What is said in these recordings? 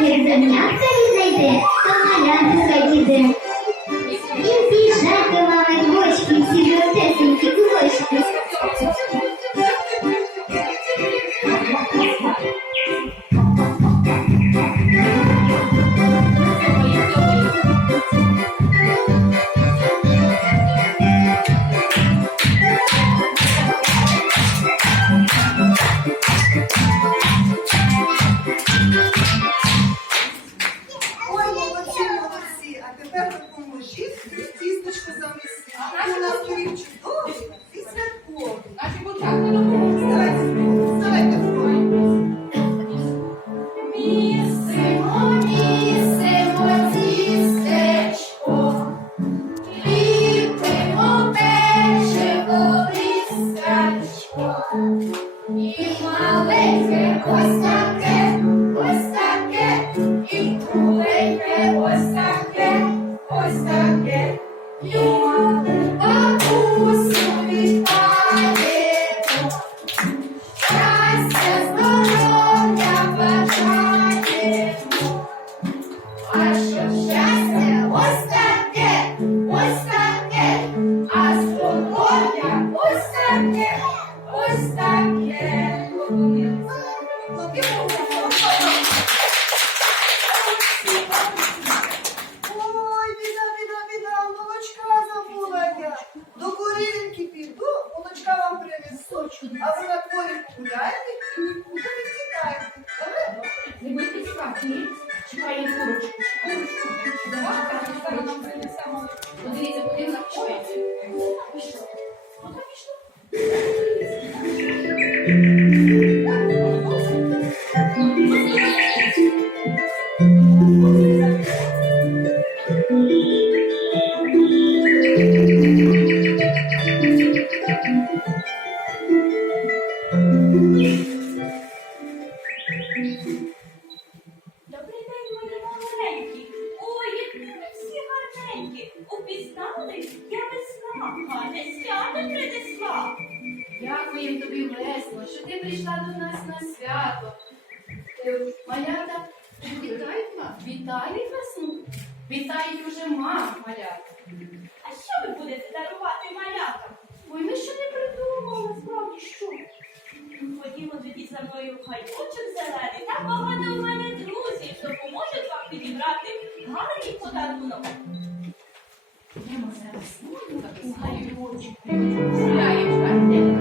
Як землянка відійде, то малянка хай іде. 嗯。Що щастя ось таке, ось таке, а здоров'я ось таке, ось таке. Ой, біда, біда, біда, молочка забула я. До корівінки піду, молочка вам принесу, а ви на дворі і нікуди не втікаєте. Добре? Не будете 穿衣服的时候 Вітають уже мам, малята. А що ви будете дарувати малятам? Ой, ми ще не придумали, справді що. Ходімо тоді за мною в хайочок зелений. Там багато у мене друзів допоможуть вам підібрати гарний подарунок. Йдемо зараз у гайочку. Гуляємо, так?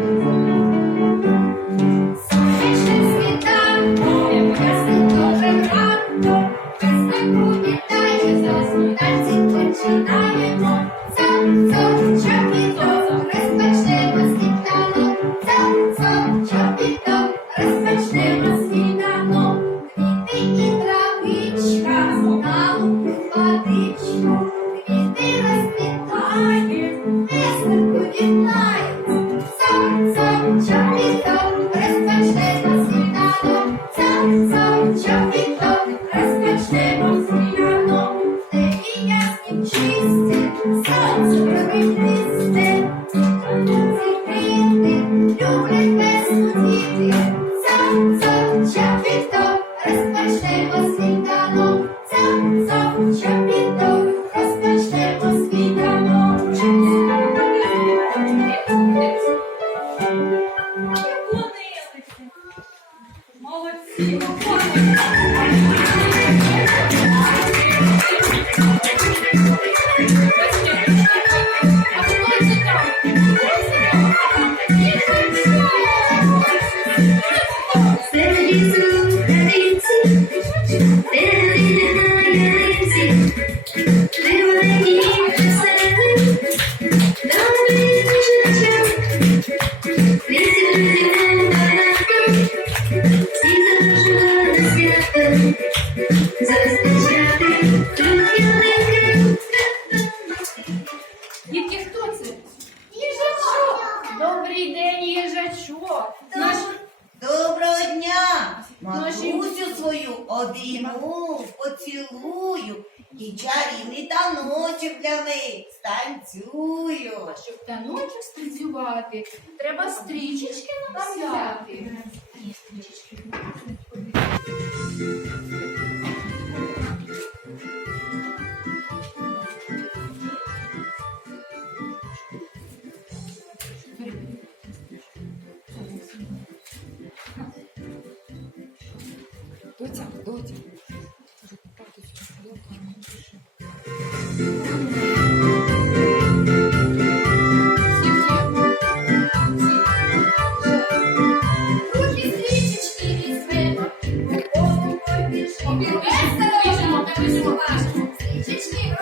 Наш Доброго дня! Матусю свою обійму, поцілую і чарівний таночок для них станцюю. А щоб таночок станцювати, треба стрічечки нам взяти. Весело біжимо, стрічечки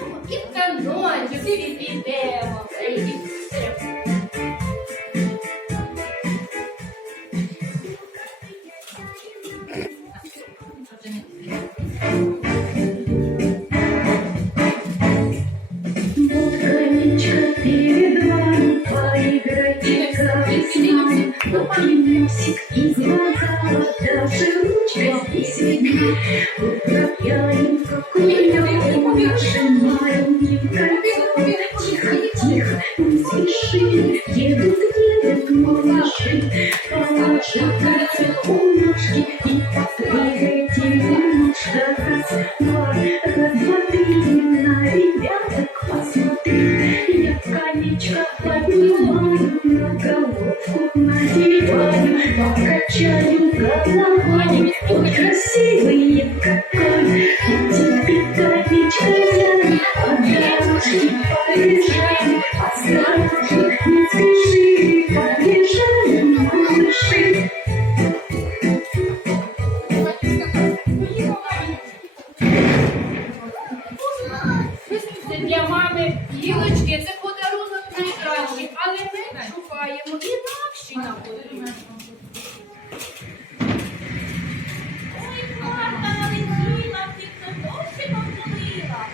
візьмемо і в канончик і підемо. Ей, підемо. Конечка перед вами поиграйте камни, Носик из глаза, даже ручка здесь видна. Управляем, как умеем, спеши, едут, едут малыши. Ножки и попрыгайте немножко. Раз, два, три, на ребяток посмотри. Я колечко поднимаю, на головку надеваю, покачаю головой. Ой, красивый какой, гілочки, це подарунок найкращий, але ми шукаємо інакші нам подарунок. Ой, Марта налетіла, ти хто дощиком полила.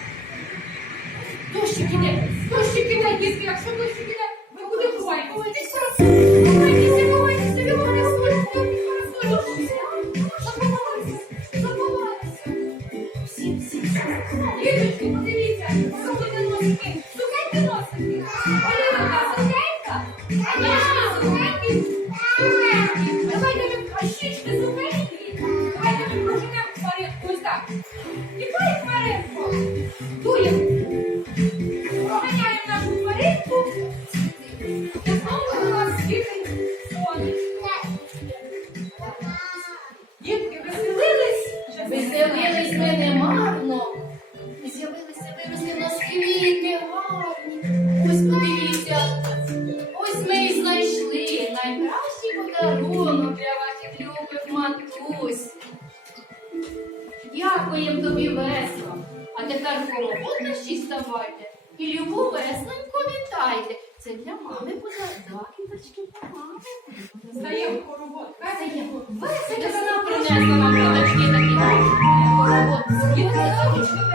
Дощик іде, дощик іде, якщо дощик Діточки, подивіться, сухайте носики, для мами буде два квіточки для мами. Здаємо хоровод. Веселі вона принесла вам квіточки такі. Хоровод. З'їхали.